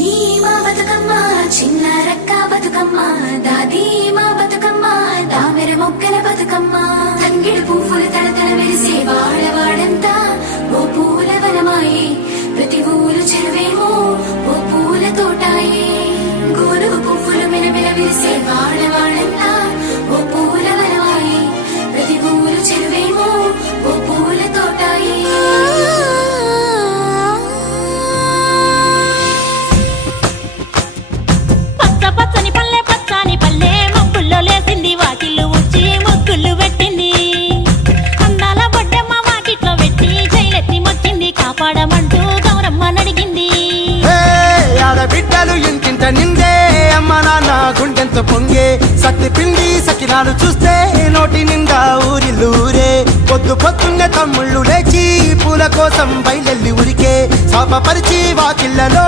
చిన్ని మా బతుకమ్మ చిన్న రక్క బతుకమ్మ దాది మా బతుకమ్మ దామెర మొక్కల బతుకమ్మ తంగిడు పువ్వులు తడతడ మెరిసే వాడవాడంతా ఓ పూల వనమాయే ప్రతి ఊరు చెరువేమో ఓ పూల తోటాయే గోరుగు పువ్వులు మెలమెల విరిసే వాడవాడంతా ఓ పూల వనమాయే ప్రతి ఊరు చెరువేమో ఓ పూల తోటాయే పచ్చని పల్లె పచ్చని పల్లె మబ్బుల్లో లేసింది వాకిళ్ళు ఊడ్చి ముగ్గులు పెట్టింది అందాల బొడ్డమ్మ వాకిట్లో పెట్టి జైలెత్తి మొక్కింది కాపాడమంటూ గౌరమ్మ నడిగింది ఆడబిడ్డలు ఇంటింట నిందే అమ్మ నాన్న గుండెంత పొంగే సత్తి పిండి సకినాలు చూస్తే నోటి నిండా ఊరిల్లూరే పొద్దు పొద్దున్నే తమ్ముళ్ళు లేచి పూల కోసం బయలెల్లి ఉరికే శాపపరిచి వాకిళ్లలో